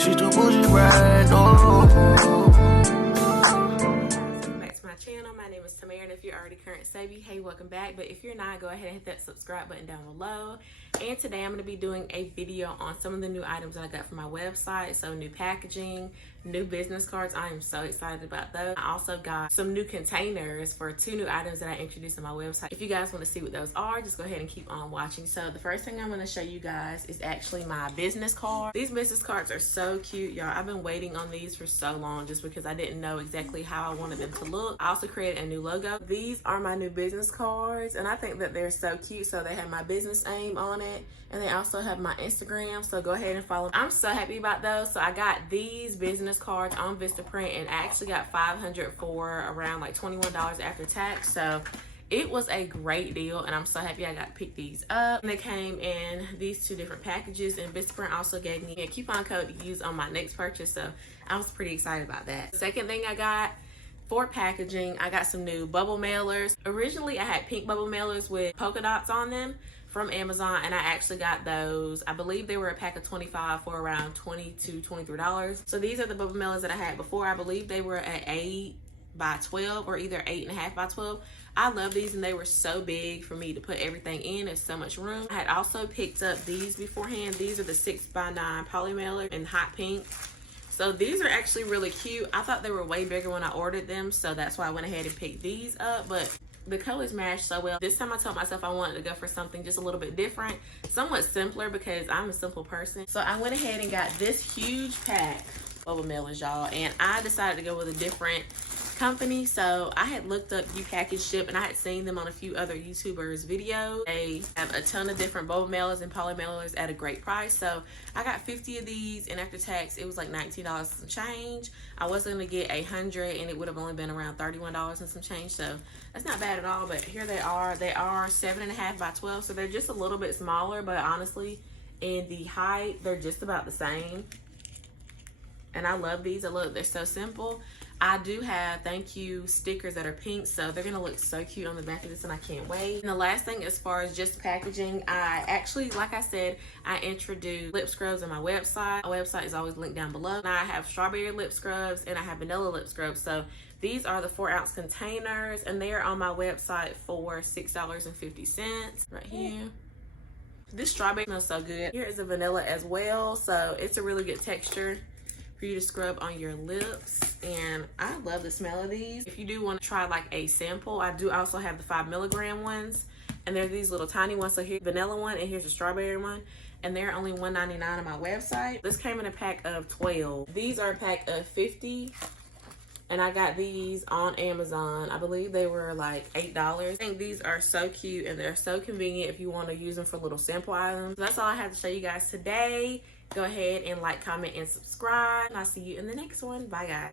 she too bougie right, no. Channel. My name is Tamara, and if you're already current savvy, hey, welcome back. But if you're not, go ahead and hit that subscribe button down below. And today I'm going to be doing a video on some of the new items that I got from my website. So new packaging, new business cards. I am so excited about those. I also got some new containers for 2 new items that I introduced on my website. If you guys want to see what those are, just go ahead and keep on watching. So the first thing I'm going to show you guys is actually my business card. These business cards are so cute, y'all. I've been waiting on these for so long just because I didn't know exactly how I wanted them to look. I also created a new logo. These are my new business cards, and I think that they're so cute. So they have my business name on it, and they also have my Instagram, so go ahead and follow. I'm so happy about those. So I got these business cards on Vistaprint, and I actually got 500 for around like $21 after tax. So it was a great deal, and I'm so happy I got to pick these up. And they came in these 2 different packages, and Vistaprint also gave me a coupon code to use on my next purchase, so I was pretty excited about that. The second thing I got for packaging, I got some new bubble mailers. Originally, I had pink bubble mailers with polka dots on them from Amazon, and I actually got those. I believe they were a pack of 25 for around $20 to $23. So these are the bubble mailers that I had before. I believe they were at 8 by 12 or either 8.5 by 12. I love these, and they were so big for me to put everything in. There's so much room. I had also picked up these beforehand. These are the 6 by 9 poly mailer in hot pink. So these are actually really cute. I thought they were way bigger when I ordered them, so that's why I went ahead and picked these up, but the colors match so well. This time I told myself I wanted to go for something just a little bit different, somewhat simpler, because I'm a simple person. So I went ahead and got this huge pack of bubble mailers, y'all, and I decided to go with a different company. So I had looked up U-Package Ship, and I had seen them on a few other YouTubers videos. They have a ton of different bubble mailers and poly mailers at a great price. So I got 50 of these, and after tax it was like $19 and some change. I was gonna get 100, and it would have only been around $31 and some change, so that's not bad at all. But here they are 7.5 by 12, so they're just a little bit smaller, but honestly in the height they're just about the same. And I love these. Look, they're so simple. I do have thank you stickers that are pink, so they're gonna look so cute on the back of this, and I can't wait. And the last thing, as far as just packaging, I actually, like I said, I introduced lip scrubs on my website. My website is always linked down below. Now I have strawberry lip scrubs, and I have vanilla lip scrubs. So these are the 4-ounce containers, and they are on my website for $6.50 right here. This strawberry smells so good. Here is a vanilla as well, so it's a really good texture for you to scrub on your lips, and I love the smell of these. If you do want to try like a sample, I do also have the 5 milligram ones, and they're these little tiny ones. So here's the vanilla one, and here's the strawberry one, and they're only $1.99 on my website. This came in a pack of 12. These are a pack of 50, and I got these on Amazon. I believe they were like $8. I think these are so cute, and they're so convenient if you want to use them for little sample items. So that's all I have to show you guys today. Go ahead and like, comment, and subscribe, and I'll see you in the next one. Bye, guys.